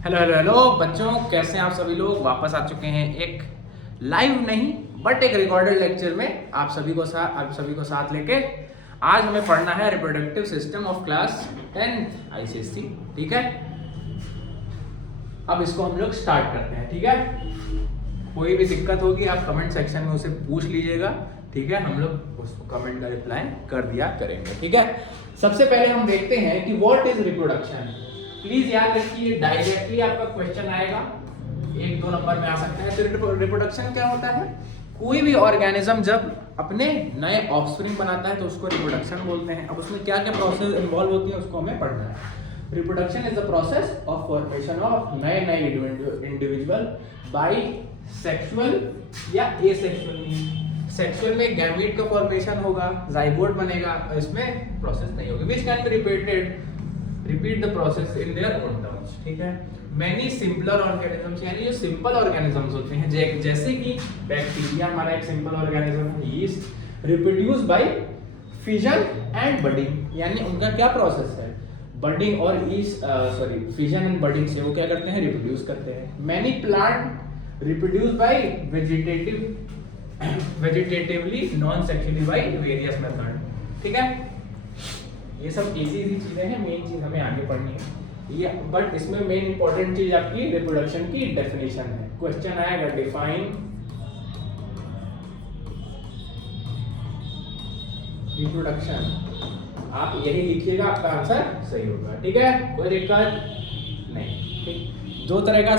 Hello hello hello बच्चों, कैसे हैं आप सभी लोग। वापस आ चुके हैं एक लाइव नहीं बट एक रिकॉर्डेड लेक्चर में आप सभी को साथ लेके। आज हमें पढ़ना है reproductive system of class 10th ICSC. ठीक है, अब इसको हम लोग स्टार्ट करते हैं। ठीक है, कोई भी दिक्कत होगी आप कमेंट सेक्शन में उसे पूछ लीजिएगा। ठीक है, हम लोग उसको कमेंट का रिप्लाई कर दिया करेंगे। ठीक है, सबसे पहले हम देखते हैं कि व्हाट इज रिप्रोडक्शन। प्लीज याद रखिए, डायरेक्टली आपका क्वेश्चन आएगा, 1-2 नंबर में आ सकता है। तो रिप्रोडक्शन क्या होता है? कोई भी ऑर्गेनिज्म जब अपने नए ऑफस्प्रिंग बनाता है तो उसको रिप्रोडक्शन बोलते हैं। अब उसमें क्या क्या प्रोसेस इन्वॉल्व होती है उसको हमें पढ़ना है। Reproduction is the process of formation of नए नए इंडिविजुअल बाय सेक्सुअल या एसेक्सुअल। सेक्सुअल में गैमीट का फॉर्मेशन होगा, जाइगोट बनेगा, इसमें प्रोसेस नहीं होगी। Which can be repeat the process in their own terms. ठीक है, मैनी सिंपलर ऑर्गेनिजम्स, यानी जो सिंपल ऑर्गेनिजम्स होते हैं जैसे कि बैक्टीरिया हमारा एक सिंपल ऑर्गेनिज्म है। Yeast reproduce by fission and budding, यानी उनका क्या प्रोसेस है? बडिंग और फिजन एंड बडिंग से वो क्या करते हैं? रिप्रोड्यूस करते हैं। Many plant reproduce by vegetatively non sexually by various method. ठीक है, ये सब इजी चीजें हैं, मेन चीज हमें आगे पढ़नी है ये। बट इसमें मेन इंपॉर्टेंट चीज आपकी रिप्रोडक्शन की डेफिनेशन है। क्वेश्चन आएगा डिफाइन रिप्रोडक्शन, आप यही लिखिएगा, आपका आंसर सही होगा। ठीक है, कोई दिक्कत नहीं। ठीक, 2 तरह का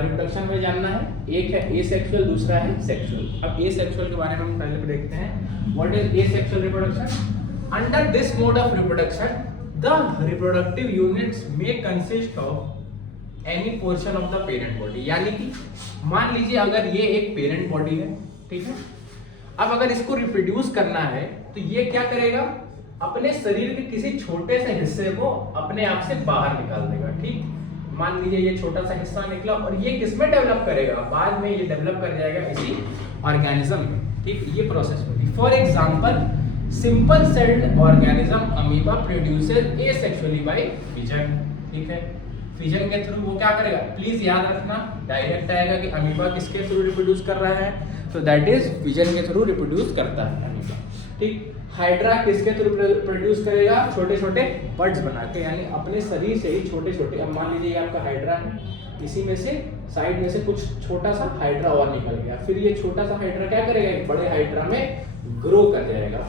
रिप्रोडक्शन में जानना है, एक है एसेक्सुअल, दूसरा है सेक्सुअल। अब एसेक्सुअल के बारे में हम पहले देखते हैं। What is asexual reproduction? Under this mode of reproduction, the reproductive units may consist of any portion of the parent body। यानी कि मान लीजिए अगर ये एक पेरेंट बॉडी है, ठीक है, अब अगर इसको रिप्रोड्यूस करना है तो ये क्या करेगा? अपने शरीर के किसी छोटे से हिस्से को अपने आप से बाहर निकाल देगा। ठीक, मान लीजिए ये छोटा सा हिस्सा निकला और ये किसमें डेवलप करेगा? बाद में ये डेवलप कर जाएगा इसी ऑर्गेनिज्म में। ठीक, ये प्रोसेस होती है। For example simple celled organism amoeba produces asexually by fission. ठीक है, फिजन के थ्रू वो क्या करेगा? प्लीज याद रखना, डायरेक्ट आएगा कि अमीबा किसके थ्रू रिप्रोड्यूस कर रहा है, तो दैट इज फिजन के थ्रू रिप्रोड्यूस करता है अमीबा। ठीक, हाइड्रा किसके थ्रू प्रोड्यूस करेगा? छोटे छोटे बड्स बना के, यानी अपने शरीर से ही छोटे छोटे। अब मान लीजिए आपका हाइड्रा है, इसी में से साइड में से कुछ छोटा सा हाइड्रा और निकल गया, फिर ये छोटा सा हाइड्रा क्या करेगा? एक बड़े हाइड्रा में ग्रो कर जाएगा।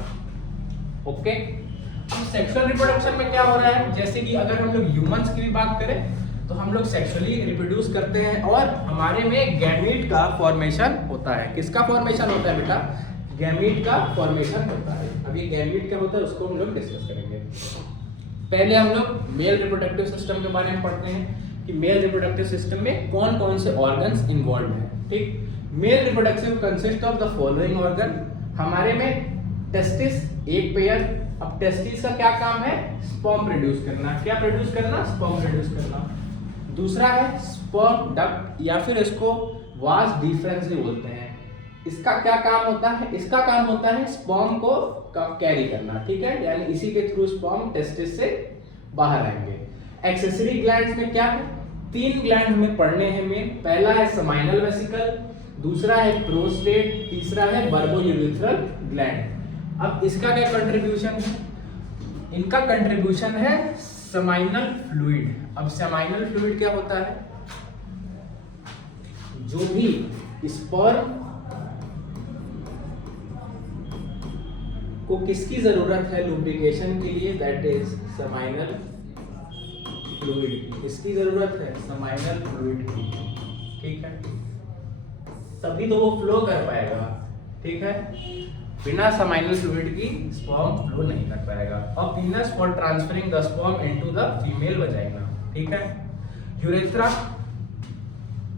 ओके, अब सेक्सुअल रिप्रोडक्शन में क्या हो रहा है? जैसे कि अगर हम लोग ह्यूमंस की भी बात करें तो हम लोग सेक्सुअली रिप्रोड्यूस करते हैं और हमारे में गैमीट का फॉर्मेशन होता है। किसका फॉर्मेशन होता है बेटा? गैमीट का फॉर्मेशन होता है। अब ये गैमीट क्या होता है उसको हम लोग डिस्कस करेंगे। पहले हम लोग मेल रिप्रोडक्टिव सिस्टम के बारे में पढ़ते हैं कि मेल रिप्रोडक्टिव सिस्टम में कौन कौन से ऑर्गन्स इन्वॉल्व हैं। ठीक, male reproduction consist of the following organ. हमारे में टेस्टिस एक पेयर। अब टेस्टिस का क्या काम है? स्पर्म प्रोड्यूस करना। क्या प्रोड्यूस करना? स्पर्म प्रोड्यूस करना। दूसरा है स्पर्म डक्ट, या फिर इसको वास डिफरेंस भी बोलते हैं। इसका क्या काम होता है? इसका काम होता है स्पर्म को कैरी करना। ठीक है, यानी इसी के थ्रू स्पर्म टेस्टिस से बाहर आएंगे। एक्सेसरी ग्लैंड्स में क्या है? 3 ग्लैंड हमें पढ़ने हैं मेन। पहला है सेमाइनल वेसिकल, दूसरा है प्रोस्टेट, तीसरा है बर्बोयूरेथ्रल ग्लैंड। अब इसका क्या कंट्रीब्यूशन है? इनका कंट्रीब्यूशन है सेमाइनल फ्लूइड। अब सेमाइनल फ्लूइड क्या होता है? जो भी स्पर्म को किसकी जरूरत है लुब्रिकेशन के लिए, दैट इज सेमाइनल फ्लूइड। किसकी जरूरत है? सेमाइनल फ्लूइड की। ठीक है, तभी तो वो फ्लो कर पाएगा। ठीक है, बिना सेमाइनल फ्लूइड की स्पर्म फ्लो नहीं कर पाएगा। और पीनस for transferring the sperm into the female vagina. ठीक है, urethra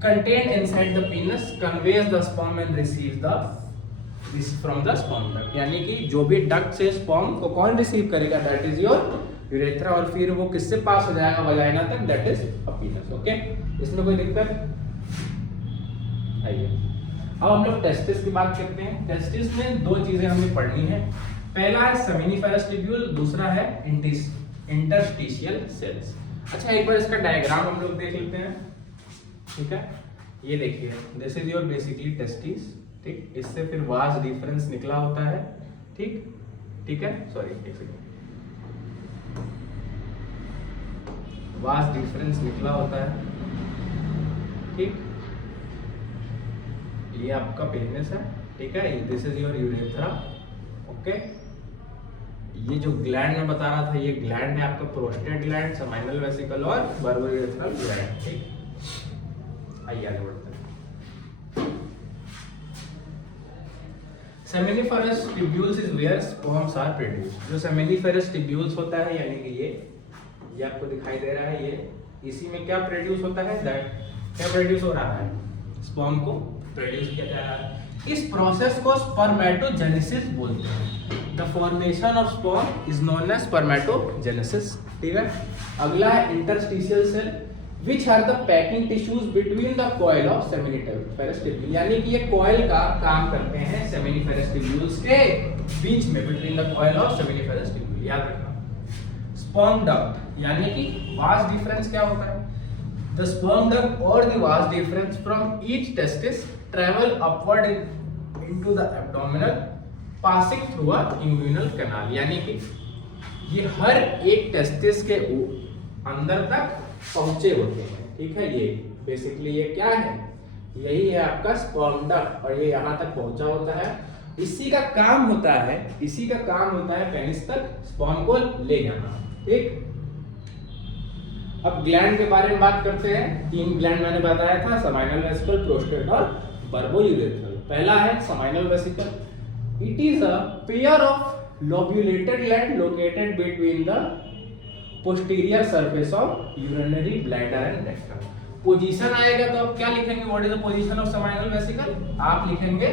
contained inside the पीनस conveys the sperm and receives this from the sperm duct. यानी कि जो भी डक्ट से स्पर्म को कौन रिसीव करेगा? दैट इज योर यूरेथ्रा, और फिर वो किससे पास हो जाएगा? वजाइना तक, दैट इज अ पीनस। ओके, इसमें कोई दिक्कत? आइए अब हम लोग टेस्टिस की बात करते हैं। टेस्टिस में 2 चीजें हमें पढ़नी है। पहला है सेमिनिफेरस ट्यूब्यूल, दूसरा है इंटरस्टिशियल सेल्स। अच्छा एक बार इसका डायग्राम हम लोग देख लेते हैं, ठीक है। ये देखिए, this is your basically testis, ठीक। इससे फिर वास डिफरेंस निकला होता है, ठीक, ठीक है। सॉरी एक सेकंड, वास डिफरेंस निकला होता है, ठीक। ये आपका पेनिस है, ठीक है। This is your urethra, okay. ये जो ग्लैंड में बता रहा था, ये ग्लैंड है आपका प्रोस्टेट ग्लैंड, सेमाइनल वेसिकल और बर्बोयूरेथ्रल ग्लैंड, ठीक। आइए आगे बढ़ते हैं। Seminiferous tubules is where sperms are produced. जो सेमिनिफरस ट्यूब्यूल्स होता है, यानी कि ये आपको दिखाई दे रहा है, ये इसी में क्या प्रोड्यूस होता है, दैट क्या प्रोड्यूस हो रहा है, स्पर्म को प्रोड्यूस किया जा रहा है। इस प्रोसेस को स्पर्मेटोजेनेसिस बोलते हैं। The formation of sperm is known as spermatogenesis, ठीक है। अगला है interstitial cell, which are the packing tissues between the coil of seminiferous tubule, यानी कि ये coil का काम करते हैं seminiferous tubules के बीच में, between the coil of seminiferous tubule, याद रखना। sperm duct, यानी कि vas deferens क्या होता है, the sperm duct or the vas deferens from each testis travel upward into the abdominal passing through a inguinal canal, यानी कि ये हर एक टेस्टिस के अंदर तक पहुंचे होते हैं, ठीक है। ये बेसिकली ये क्या है, यही है आपका स्पर्म डक्ट, और ये यहाँ तक पहुंचा होता है। इसी का काम होता है पेनिस तक स्पर्म को ले जाना, ठीक। अब ग्लैंड के बारे में बात करते हैं। 3 ग्लैंड मैंने बताया था, सेमाइनल वेसिकल, प्रोस्टेट और बर्बोयूरेथ्रल। पहला है seminal vesicle. It is a pair of lobulated gland located between the posterior surface of urinary bladder and rectum. Position आएगा तो आप क्या लिखेंगे, what is the position of seminal vesicle, आप लिखेंगे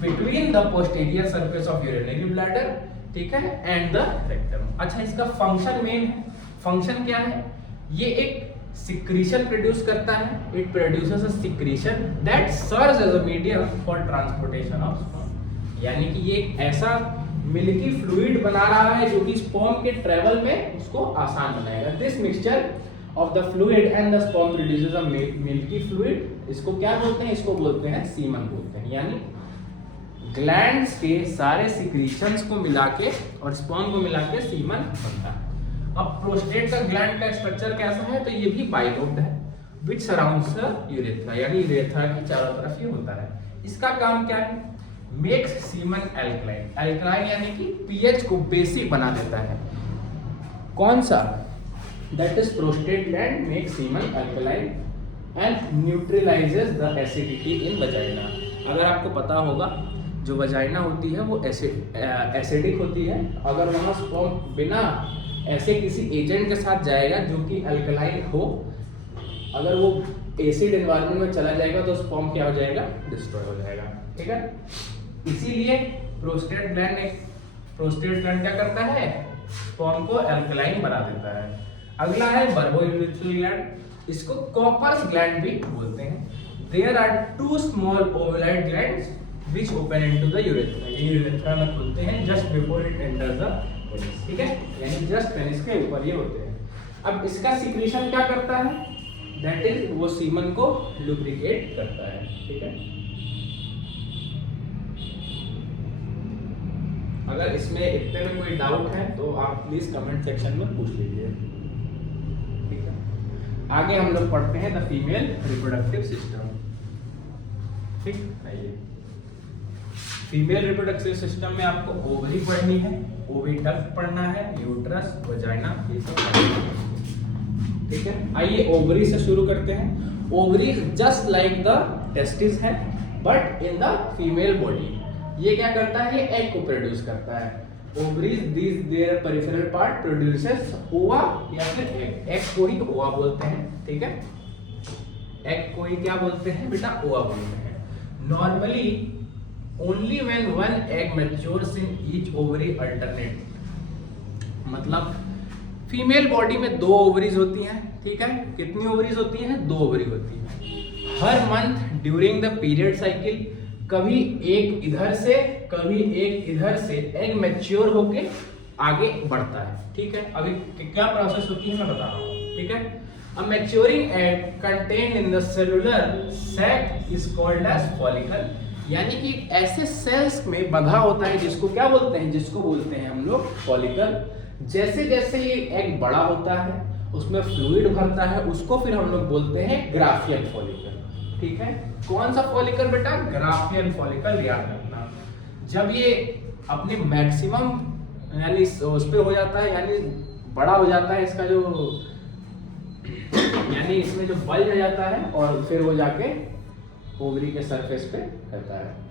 between the posterior surface of urinary bladder, ठीक है, and the rectum. अच्छा इसका फंक्शन मेन है, फंक्शन क्या है, ये एक सिक्रीशन प्रोड्यूस करता है। It produces a secretion that serves as a medium for transportation of sperm, यानी कि ये एक ऐसा मिल्की फ्लूइड बना रहा है जो कि स्पर्म के ट्रेवल में उसको आसान बनाएगा। This mixture of the fluid and the sperm produces a milky fluid. इसको क्या बोलते हैं, इसको बोलते हैं सीमन बोलते हैं, यानी ग्लैंड्स के सारे सिक्रीशंस को मिला के और स्पर्म को मिला के सीमन बनता है। अब प्रोस्टेट का ग्लैंड का स्ट्रक्चर कैसा है, तो ये भी बाइलोब्ड है, विच सराउंड्स द यूरेथ्रा, यानी यूरेथ्रा के चारों तरफ ये होता है। इसका काम क्या है, मेक्स सीमन एल्कलाइन। एल्कलाइन यानी कि पीएच को बेसिक बना देता है। कौन सा, that is prostate gland makes semen alkaline and neutralises the acidity in vagina. अगर आपको पता होगा जो वजाइना होती है वो एसिडिक होती है, अगर वहाँ स्पर्म बिना ऐसे किसी एजेंट के साथ जाएगा जो कि अल्कलाइन हो, अगर वो एसिड एनवायरनमेंट में चला जाएगा तो स्पर्म क्या हो जाएगा, डिस्ट्रॉय हो जाएगा, ठीक है। इसीलिए प्रोस्टेट ग्लैंड क्या करता है, स्पर्म को अल्कलाइन बना देता है। अगला है बर्बोयूरेथ्रल ग्लैंड, इसको कॉपर्स ग्लैंड भी बोलते हैं। There are 2 small ovalite glands which open into the urethra, ये यूरेथ्रा में खुलते हैं just before it enters the penis, ठीक है, यानी जस्ट पेनिस के ऊपर ये होते हैं। अब इसका सिक्रीशन क्या करता है, दैट इज वो सीमन को लुब्रिकेट करता है, ठीक है। अगर इसमें इतने में कोई डाउट है तो आप प्लीज कमेंट सेक्शन में पूछ लीजिए, ठीक है। आगे हम लोग पढ़ते हैं द फीमेल रिप्रोडक्टिव सिस्टम, ठीक। आइए, फीमेल रिप्रोडक्टिव सिस्टम में आपको ओवरी पढ़नी है, ओविडक्ट पढ़ना है, यूट्रस, वजाइना, ये सब पढ़ना है, ठीक है। आइए ओवरी से शुरू करते हैं। Ovary just like the testis है but in the female body. ये क्या करता है, ये एग को प्रोड्यूस करता है। Ovaries this their peripheral part produces ova या फिर एग। एग को ही ओवा बोलते हैं, ठीक है। एग को ही क्या बोलते हैं बेटा, ओवा बोलते हैं। Normally only when one egg matures in each ovary alternate, मतलब फीमेल बॉडी में 2 ओवरीज होती हैं, ठीक है। कितनी ओवरीज होती हैं, 2 ओवरी होती हैं। हर month during the period cycle कभी एक इधर से कभी एक इधर से एग मैच्योर होके आगे बढ़ता है, ठीक है। अभी क्या प्रोसेस होती है मैं बता रहा हूँ। ठीक है। A maturing egg contained in the cellular sac is called as follicle, यानी कि ऐसे सेल्स में बंधा होता है जिसको क्या बोलते हैं, जिसको बोलते हैं हम लोग फॉलिकल। जैसे जैसे ये एग बड़ा होता है उसमें फ्लूइड भरता है, उसको फिर हम लोग बोलते हैं ग्राफियन फॉलिकल, ठीक है। कौन सा फॉलिकल बेटा, ग्राफियन फॉलिकल, याद रखना। जब ये अपने मैक्सिमम यानी उस पे हो जाता है, यानी बड़ा हो जाता है इसका जो, यानी इसमें जो बल्ज आ जाता है और फिर वो जाके ओवरी के सरफेस पे रहता है।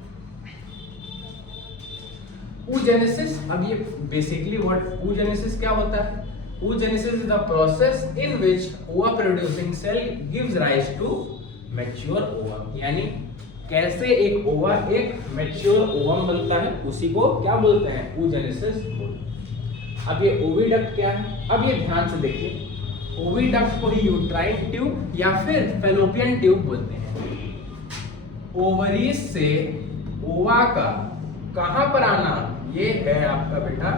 oogenesis, अब ये बेसिकली व्हाट oogenesis क्या होता है, oogenesis is the process in which ova producing cell gives rise to mature ovum, यानी कैसे एक ओवा एक मैच्योर ओवम बनता है उसी को क्या बोलते हैं, oogenesis बोलते हैं। अब ये ओविडक्ट क्या है, अब ये ध्यान से देखिए, ओविडक्ट को ही यूट्राइन ट्यूब या फिर फैलोपियन ट्यूब बोलते हैं। ओवरीज से ओवा का कहां पर आना, ये है आपका बेटा,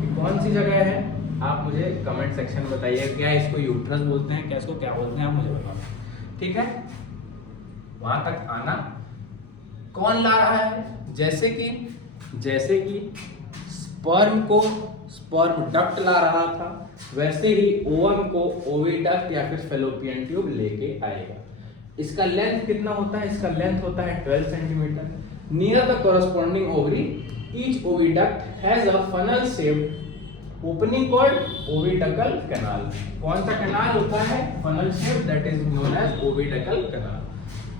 ये कौन सी जगह है, आप मुझे कमेंट सेक्शन में बताइए, क्या इसको यूट्रस बोलते हैं, क्या इसको क्या बोलते हैं, आप मुझे बताओ, ठीक है। वहां तक आना कौन ला रहा है, जैसे कि स्पर्म को स्पर्म डक्ट ला रहा था, वैसे ही ओवम को ओविडक्ट या फिर फैलोपियन ट्यूब लेके आएगा। इसका लेंथ कितना होता है, इसका लेंथ होता है 12 centimetre. Near the corresponding ovary each oviduct has a funnel shaped opening called oviducal canal. कौन सा कैनाल होता है, funnel shape, that is known as oviducal canal.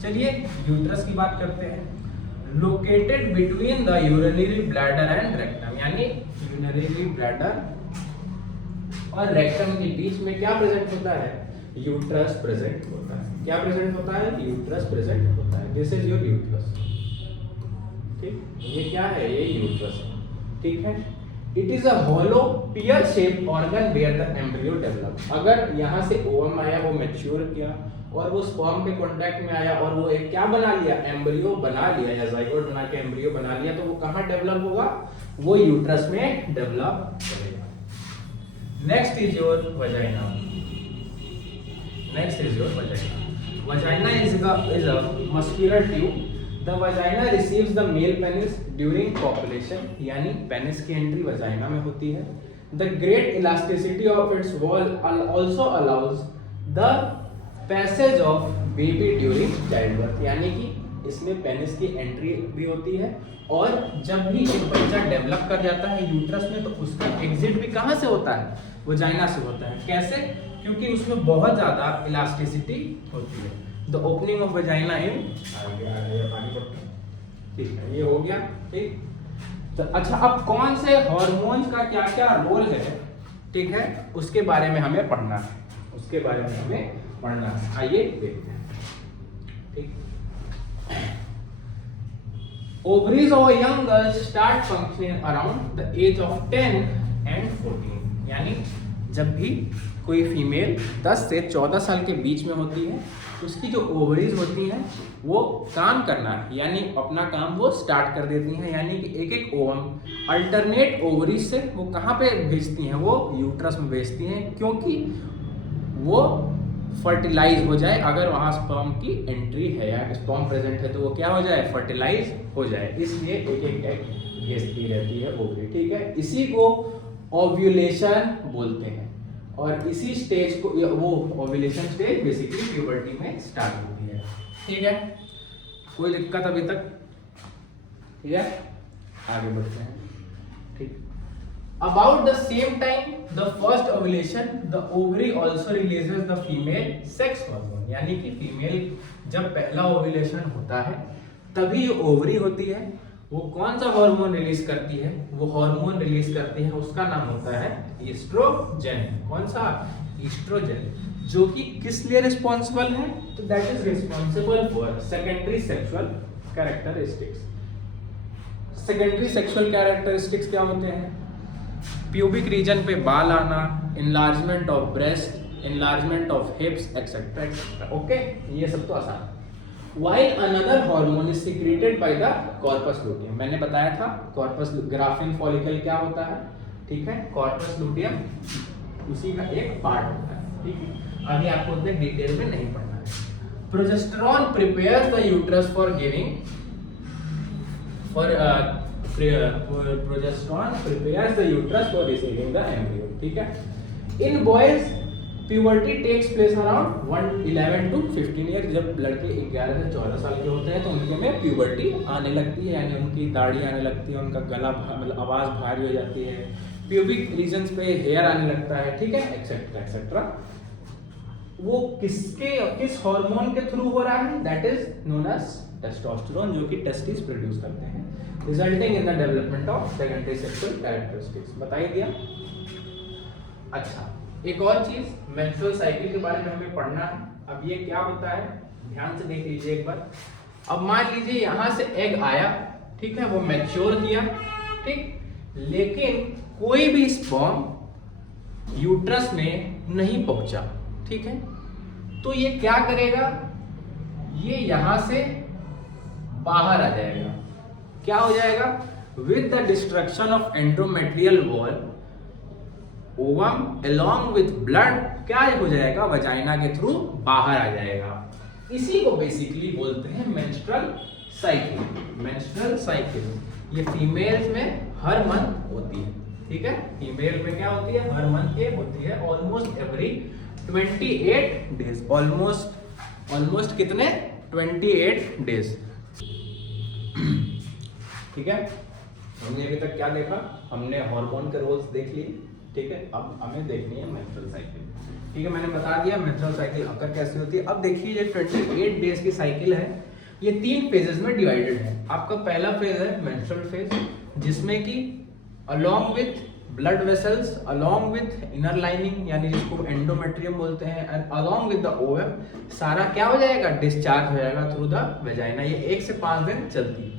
चलिए यूट्रस की बात करते हैं। Located between the urinary bladder and rectum, यानी यूरिनरी ब्लैडर और रेक्टम के बीच में क्या प्रेजेंट होता है, यूट्रस प्रेजेंट होता है। क्या प्रेजेंट होता है, यूट्रस प्रेजेंट होता है। दिस इज योर यूट्रस, ठीक, ये क्या है, ये यूट्रस, ठीक है। It is a hollow pear shape organ where the embryo develop. अगर यहाँ से ओवम आया, वो मैच्योर किया और वो स्पर्म के कांटेक्ट में आया और वो एक क्या बना लिया, एम्ब्रियो बना लिया या जाइगोट बना के एम्ब्रियो बना लिया, तो वो कहाँ डेवलप होगा, वो यूट्रस में डेवलप करेगा। Next is your vagina. Next is your vagina. Vagina is a muscular tube. The vagina receives the male penis during copulation, यानी पेनिस की एंट्री वजाइना में होती है। The great elasticity of its wall also allows the passage of baby during childbirth, यानी कि इसमें penis की entry भी होती है और जब भी एक बच्चा डेवलप कर जाता है यूट्रस में तो उसका एग्जिट भी कहाँ से होता है, वजाइना से होता है। कैसे, क्योंकि उसमें बहुत ज्यादा इलास्टिसिटी होती है। द ओपनिंग ऑफ वजाइना इन, ठीक है, ये हो गया, ठीक। तो अच्छा, अब कौन से हार्मोन्स का क्या क्या रोल है, ठीक है, उसके बारे में हमें पढ़ना है, उसके बारे में हमें पढ़ना है। आइए देखते हैं, ठीक। Ovaries of a young girl start functioning around the age of 10 and 14, यानी जब भी कोई फीमेल 10 से 14 साल के बीच में होती है, उसकी जो ओवरीज होती हैं वो काम करना है, यानी अपना काम वो स्टार्ट कर देती हैं, यानी कि एक एक ओवम अल्टरनेट ओवरीज से वो कहाँ पे भेजती हैं, वो यूट्रस में भेजती हैं, क्योंकि वो फर्टिलाइज हो जाए। अगर वहाँ स्पर्म की एंट्री है या स्पर्म प्रेजेंट है तो वो क्या हो जाए, फर्टिलाइज हो जाए, इसलिए एक एक एग भेजती रहती है ओवरी, ठीक है। इसी को ओव्यूलेशन बोलते हैं और इसी स्टेज को, वो ओव्यूलेशन स्टेज बेसिकली प्यूबर्टी में स्टार्ट होती है, ठीक है। कोई दिक्कत अभी तक, ठीक है, आगे बढ़ते हैं, ठीक। About the same time, the first ovulation, the ovary also releases the female sex hormone, यानी कि फीमेल जब पहला ओव्यूलेशन होता है तभी ये ओवरी होती है, वो कौन सा हार्मोन रिलीज करती है, वो हार्मोन रिलीज करती है, उसका नाम होता है ईस्ट्रोजन। कौन सा, ईस्ट्रोजन, जो कि किस लिए रिस्पॉन्सिबल है, तो that is responsible for secondary sexual characteristics. Secondary sexual characteristics क्या होते हैं, प्यूबिक रीजन पे बाल आना, enlargement of breast, enlargement of हिप्स etcetera etcetera, okay, ये सब तो आसान। While another hormone is secreted by the corpus luteum, मैंने बताया था corpus ग्राफिन फॉलिकल क्या होता है, ठीक है, corpus luteum उसी का एक पार्ट होता है, ठीक है, अभी आपको उतने डिटेल में नहीं पढ़ना है। Progesterone prepares the uterus for giving progesterone prepares the uterus for receiving the embryo, ठीक है। In boys puberty takes place around 11 to 15 year. जब लड़के 11 से 14 साल के होते हैं तो उनके में प्यूबर्टी आने लगती है, यानी उनकी दाढ़ी आने लगती है, उनका गला मतलब आवाज़ भारी हो जाती है, प्यूबिक रीजन्स पे हेयर आने लगता है, ठीक है, एक्सेट्रा एक्सेट्रा। वो किस हार्मोन के थ्रू हो रहा है? That is known as testosterone, जो कि टेस्टिस प्रोड्यूस करते हैं, resulting in the development of secondary sexual characteristics. बताइए दिया। अच्छा, एक और चीज, मेंस्ट्रुअल साइकिल के बारे में हमें पढ़ना है। अब ये क्या होता है, ध्यान से देख लीजिए एक बार। अब मान लीजिए यहाँ से एग आया, ठीक है, वो मैच्योर किया, ठीक, लेकिन कोई भी स्पर्म यूट्रस में नहीं पहुंचा, ठीक है, तो ये क्या करेगा, ये यहां से बाहर आ जाएगा। क्या हो जाएगा? With the destruction of endometrial wall, ovum along with blood क्या हो जाएगा, वजाइना के थ्रू बाहर आ जाएगा। इसी को बेसिकली बोलते हैं मेंस्ट्रुअल साइकिल। मेंस्ट्रुअल साइकिल ये फीमेल्स में हर मंथ होती है, ठीक है, फीमेल में क्या होती है, हर मंथ ये होती है, ऑलमोस्ट एवरी 28 डेज। ऑलमोस्ट कितने? 28 डेज, ठीक है। हमने अभी तक क्या देखा? हमने हार्मोन के रोल्स देख लिए, ठीक है। अब हमें देखनी है मेंस्ट्रुअल साइकिल, ठीक है। मैंने बता दिया मेंस्ट्रुअल साइकिल अगर कैसे होती है। अब देखिए ये 28 डेज की साइकिल है, ये 3 फेजेस में डिवाइडेड है। आपका पहला फेज है मेंस्ट्रुअल फेज, जिसमें कि along with blood vessels, along with inner lining यानी जिसको एंडोमेट्रियम बोलते हैं, and along with the ovum, सारा क्या हो जाएगा, डिस्चार्ज हो जाएगा थ्रू द वेजाइना। ये 1 से 5 दिन चलती है।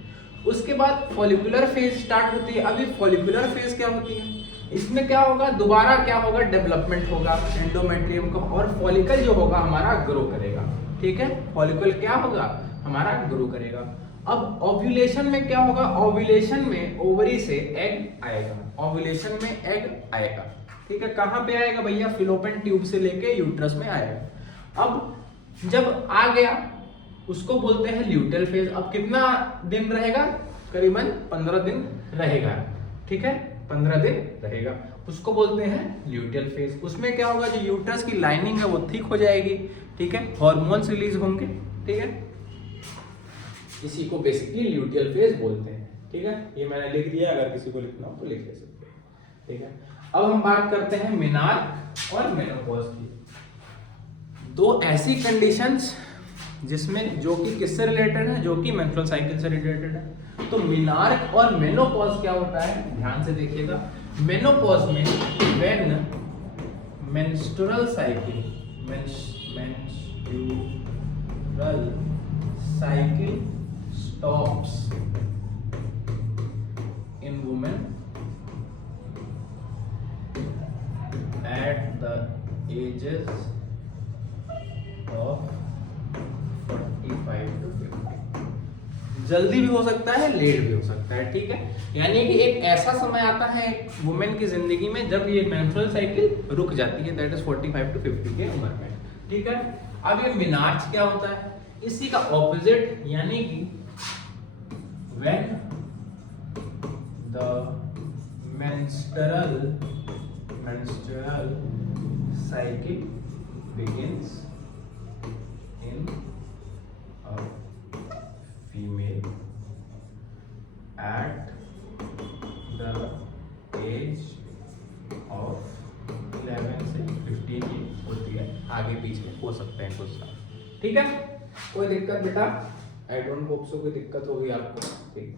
उसके बाद फॉलिकुलर फेज स्टार्ट होती है। अभी फॉलिकुलर फेज क्या होती है, इसमें क्या होगा, दोबारा क्या होगा, डेवलपमेंट होगा एंडोमेट्रियम का, और फॉलिकल जो होगा हमारा ग्रो करेगा, ठीक है। फॉलिकल क्या होगा, हमारा ग्रो करेगा। अब ओव्यूलेशन में क्या होगा, ओव्यूलेशन में ओवरी से एग आएगा, ओव्यूलेशन में एग आएगा, ठीक है। कहाँ पे आएगा भैया, फिलोपियन ट्यूब से लेके यूट्रस में आएगा। अब जब आ गया उसको बोलते हैं ल्यूटेल फेज। अब कितना दिन रहेगा, करीबन 15 दिन रहेगा, ठीक है, 15 दिन रहेगा, उसको बोलते हैं ल्यूटेल फेज। उसमें क्या होगा, जो यूट्रस की लाइनिंग है वो थिक हो जाएगी, ठीक है, हार्मोन्स रिलीज होंगे, ठीक है। इसी को बेसिकली ल्यूटेल फेज बोलते हैं, ठीक है। ये मैंने लिख दिया, अगर किसी को लिखना हो तो लिख ले सकते हैं, ठीक है। अब हम बात करते हैं मेनार्क और मेनोपॉज की। दो ऐसी कंडीशंस जिसमें जो कि किससे रिलेटेड है, जो कि मेंस्ट्रुअल साइकिल से रिलेटेड है। तो मेनार्क और मेनोपॉज क्या होता है, ध्यान से देखिएगा। मेनोपॉज में when menstrual cycle stops in women at the ages of 45 to 50। जल्दी भी हो सकता है, लेट भी हो सकता है, ठीक है। यानी कि एक ऐसा समय आता है वुमेन की जिंदगी में जब ये मेंस्ट्रुअल साइकिल रुक जाती है, दैट इज 45 to 50 के उम्र में, ठीक है। अब ये मेनार्च क्या होता है, इसी का ऑपोजिट, यानी कि when the menstrual cycle begins in a female at the age of 11 से 15 की होती है, आगे पीछे हो सकते हैं कुछ साल, ठीक है। कोई दिक्कत बेटा? आई डोंट होप सो कोई दिक्कत होगी आपको, ठीक।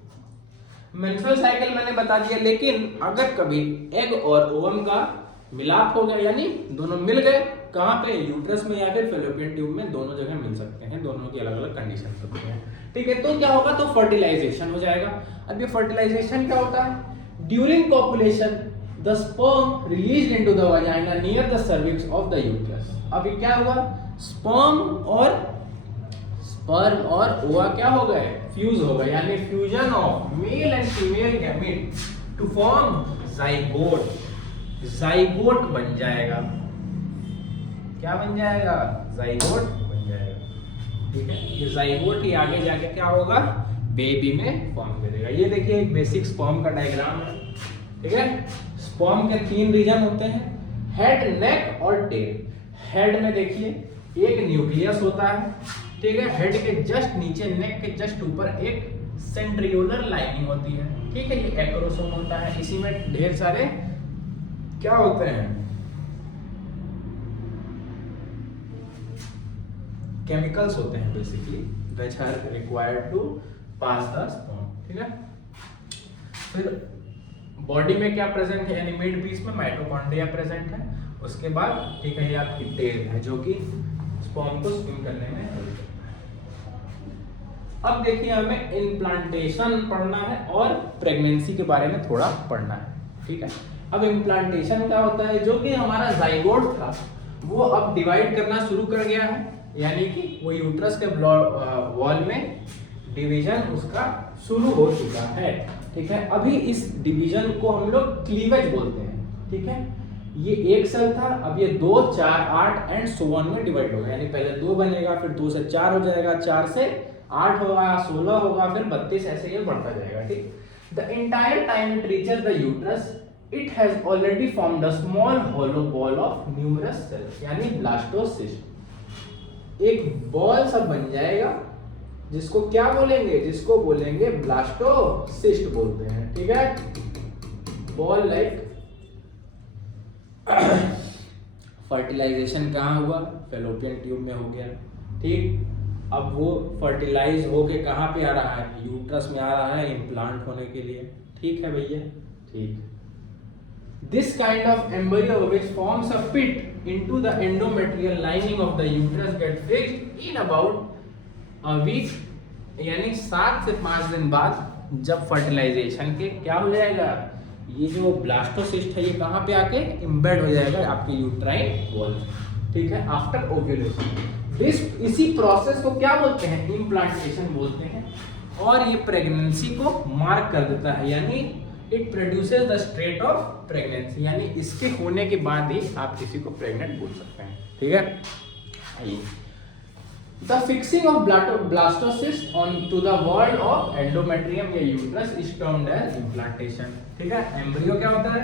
मेंस्ट्रुअल साइकिल मैंने बता दिया, लेकिन अगर कभी एग और ओवम का मिलाप हो गया, यानी दोनों मिल गए, कहाँ पे, यूट्रस में या फिर फेलोपियन ट्यूब में, दोनों जगह मिल सकते हैं, दोनों की अलग अलग कंडीशन होती है, ठीक है। तो क्या होगा, तो फर्टिलाइजेशन हो जाएगा। अब ये फर्टिलाइजेशन क्या होता है, during copulation the sperm released into the vagina near the cervix of the uterus. अभी क्या हुआ, स्पर्म और ओवा क्या हो गए, फ्यूज हो गए, यानी fusion of male and female gamete to form zygote. Zygote बन जाएगा, क्या बन जाएगा, जाइगोट बन जाएगा। ठीक है, ये जाइगोट ही आगे जाके क्या होगा, बेबी में फॉर्म करेगा। ये देखिए एक बेसिक स्पर्म का डायग्राम है। ठीक है, स्पर्म के 3 रीजन होते हैं, हेड, नेक और टेल। हेड में देखिए एक न्यूक्लियस होता है। ठीक है, हेड के जस्ट नीचे, नेक के जस्ट ऊपर एक सेंट्रियोलर लाइनिंग होती है। ठीक है, ये एक्रोसोम होता है। इसी में ढेर सारे क्या होते हैं, केमिकल्स होते हैं basically, which are required to pass the sperm। ठीक है, फिर बॉडी में क्या प्रेजेंट है, यानी मिड पीस में माइटोकॉन्ड्रिया प्रेजेंट है। उसके बाद ठीक है, ये आपकी टेल है जो कि स्पर्म को स्विम करने में हेल्प करता है। अब देखिए हमें इम्प्लांटेशन पढ़ना है और प्रेगनेंसी के बारे में थोड़ा पढ़ना है। ठीक है, अब इम्प्लांटेशन क्या होता है, जो कि हमारा जाइगोट था वो अब डिवाइड करना शुरू कर गया है, यानी कि वो यूट्रस के वॉल में डिवीजन उसका शुरू हो चुका है। ठीक है, अभी इस डिवीजन को हम लोग क्लीवेज बोलते हैं। ठीक है, ये एक सेल था, अब ये 2, 4, 8 एंड सो ऑन में डिवाइड होगा, यानी पहले 2 बनेगा, फिर 2 से 4 हो जाएगा, 4 से 8 होगा, 16 होगा, फिर 32, ऐसे ये बढ़ता जाएगा। ठीक, the entire time it reaches the uterus it has already formed a small hollow ball of numerous cells, यानी ब्लास्टोसिस्ट। एक बॉल सा बन जाएगा जिसको क्या बोलेंगे, जिसको बोलेंगे ब्लास्टोसिस्ट बोलते हैं। ठीक है, बॉल लाइक। फर्टिलाइजेशन कहाँ हुआ, फेलोपियन ट्यूब में हो गया। ठीक, अब वो फर्टिलाइज होके कहाँ पे आ रहा है, यूट्रस में आ रहा है इम्प्लांट होने के लिए। ठीक है भैया, ठीक। This kind of embryo which forms a pit into the endometrial lining of the uterus get fixed in about a week, यानी 7 से 5 दिन बाद जब फर्टिलाइजेशन के क्या हो जाएगा, ये जो ब्लास्टोसिस्ट है ये कहाँ पे आके इम्बेड हो जाएगा आपके यूट्राइन वॉल। ठीक है, आफ्टर ओव्यूलेशन। इसी प्रोसेस को क्या बोलते हैं, इम्प्लांटेशन बोलते हैं। और ये प्रेगनेंसी को मार्क कर देता है, यानी it produces the state of pregnancy, यानी इसके होने के बाद ही आप किसी को प्रेग्नेंट बोल सकते हैं। ठीक है, आइए, the fixing of blastocyst on to the wall of endometrium या uterus is termed as implantation. ठीक है, एम्ब्रियो क्या होता है,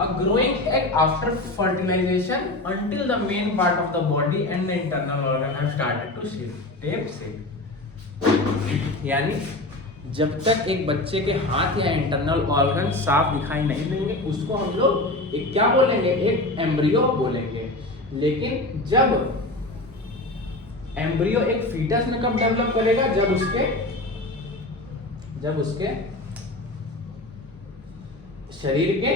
a growing egg after fertilisation until the main part of the body and the internal organ have started to take shape। यानी जब तक एक बच्चे के हाथ या इंटरनल ऑर्गन साफ दिखाई नहीं देंगे उसको हम लोग एक क्या बोलेंगे, एक एम्ब्रियो बोलेंगे। लेकिन जब एम्ब्रियो एक फीटस में कब डेवलप करेगा, जब उसके शरीर के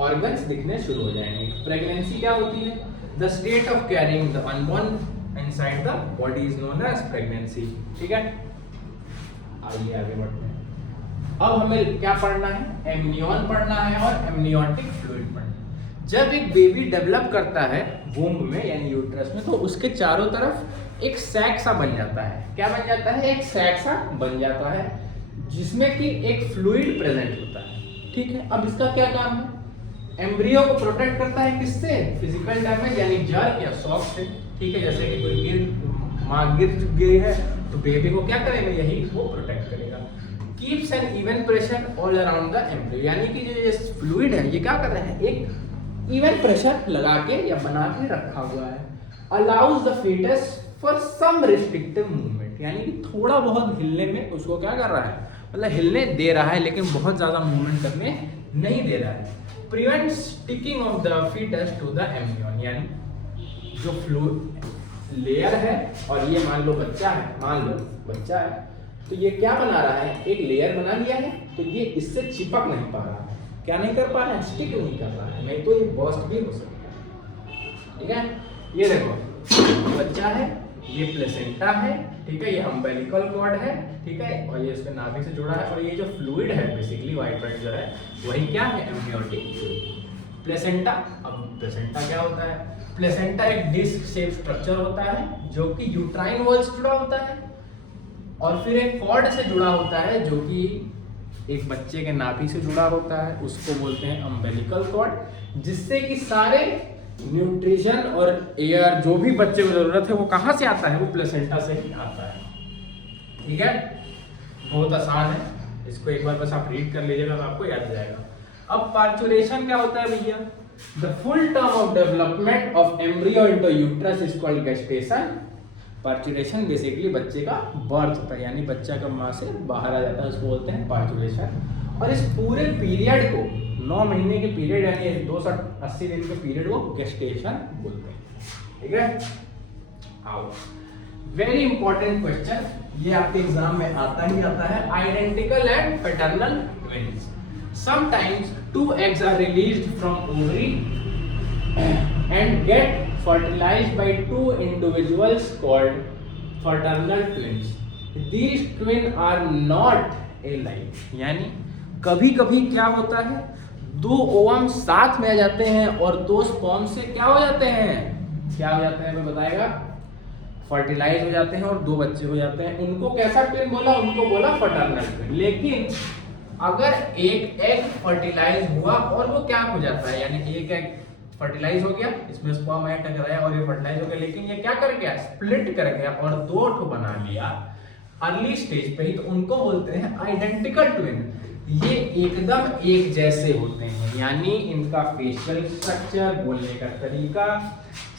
ऑर्गन्स दिखने शुरू हो जाएंगे। प्रेगनेंसी क्या होती है, the state of carrying the unborn inside the body is known as pregnancy. ठीक है, आइए आगे बढ़ते हैं। अब हमें क्या पढ़ना है, एमनियन पढ़ना है और एमनियोटिक फ्लूइड पढ़ना है। जब एक बेबी डेवलप करता है वूम्ब में यानी यूट्रस में, तो उसके चारों तरफ एक सैक सा बन जाता है। क्या बन जाता है, एक सैक सा बन जाता है जिसमें कि एक फ्लूइड प्रेजेंट होता है। ठीक है, अब इसका क्या काम है, एम्ब्रियो को प्रोटेक्ट करता है किससे, फिजिकल डैमेज यानी जर्क या शॉक से। ठीक है, जैसे कि कोई माँ गिर गई है तो बेबी को क्या करेगा, यही वो प्रोटेक्ट करेगा। Keeps an even pressure all around the embryo, यानी कि जो ये फ्लूइड है ये क्या कर रहे हैं, एक इवन प्रेशर लगा के या बना के रखा हुआ है। Allows the foetus for some restrictive movement, यानी कि थोड़ा बहुत हिलने में उसको क्या कर रहा है, मतलब हिलने दे रहा है लेकिन बहुत ज्यादा मूवमेंट करने नहीं दे रहा है। Prevent sticking of the foetus to the एम्ब्रियन, यानी जो फ्लूइड लेयर है और ये मान लो बच्चा है, तो ये क्या बना रहा है, एक लेयर बना लिया है, तो ये इससे चिपक नहीं पा रहा है। क्या नहीं कर पा रहा है, स्टिक नहीं कर रहा है, नहीं तो ये बर्स्ट भी हो सकता है। ठीक है, ये देखो बच्चा है, ये प्लेसेंटा है। ठीक है, ये अम्बिलिकल कॉर्ड है। ठीक है, और ये इसके नाभि से जुड़ा है, और ये जो फ्लूइड है बेसिकली व्हाइट जो है वही क्या है, एम्नियोटिक फ्लूइड। प्लेसेंटा, अब प्लेसेंटा क्या होता है, प्लेसेंटा एक डिस्क शेप स्ट्रक्चर होता है जो कि यूट्राइन वॉल से जुड़ा होता है और फिर एक कॉर्ड से जुड़ा होता है जो कि एक बच्चे के नाभि से जुड़ा होता है, उसको बोलते हैं अम्बिलिकल कॉर्ड, जिससे कि सारे न्यूट्रिशन और एयर जो भी बच्चे को जरूरत है वो कहाँ से आता है, वो प्लेसेंटा से ही आता है। ठीक है, बहुत आसान है, इसको एक बार बस आप रीड कर लीजिएगा तो आपको याद जाएगा। अब पार्चुरेशन क्या होता है भैया? The full term of development of embryo into uterus is called gestation. Parturition basically बच्चे का बर्थ होता है, यानी बच्चा का माँ से बाहर आ जाता है, उसको बोलते हैं पार्चुरेशन। और इस पूरे पीरियड को 9 महीने के पीरियड यानी 280 दिन के पीरियड को गेस्टेशन बोलते हैं। ठीक है, आओ वेरी इंपॉर्टेंट क्वेश्चन, ये आपके एग्जाम में आता ही आता है। Identical and paternal twins, sometimes 2 eggs are released from ovary and get fertilized by 2 individuals called fraternal twins. These twins are not alike. यानी कभी कभी क्या होता है, 2 ओवम साथ में आ जाते हैं और 2 स्पर्म से क्या हो जाते हैं, क्या हो जाते हैं, मैं बताएगा, फर्टिलाइज हो जाते हैं और 2 बच्चे हो जाते हैं। उनको कैसा ट्विन बोला, उनको बोला फर्टर्नल ट्विन। लेकिन अगर एक एग फर्टिलाइज हुआ और वो क्या हो जाता है, यानी एक एग फर्टिलाइज हो गया, इसमें स्पर्म ऐड टकराया और ये फर्टिलाइज हो गया, लेकिन ये क्या कर गया, स्प्लिट कर गया और 2 ठो बना लिया अर्ली स्टेज पे ही, तो उनको बोलते हैं आइडेंटिकल ट्विन। ये एकदम एक जैसे होते हैं, यानी इनका फेशियल स्ट्रक्चर, बोलने का तरीका,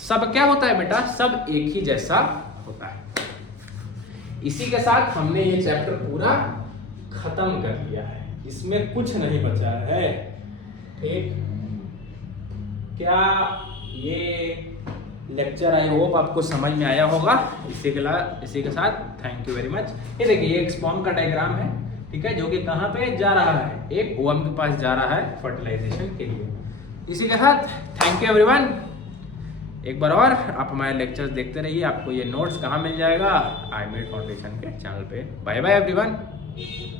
सब क्या होता है बेटा, सब एक ही जैसा होता है। इसी के साथ हमने ये चैप्टर पूरा खत्म कर लिया है, इसमें कुछ नहीं बचा है। ठीक, क्या ये लेक्चर आई होप आपको समझ में आया होगा। इसी के साथ थैंक यू वेरी मच। ये देखिए, ये एक स्पर्म का डायग्राम है, ठीक है, जो कि कहाँ पे जा रहा है, एक ओवम के पास जा रहा है फर्टिलाइजेशन के लिए। इसी के साथ थैंक यू एवरीवन। एक बार और आप हमारे लेक्चर्स देखते रहिए। आपको ये नोट्स कहाँ मिल जाएगा, आई मेड फाउंडेशन के चैनल पे। Bye bye everyone.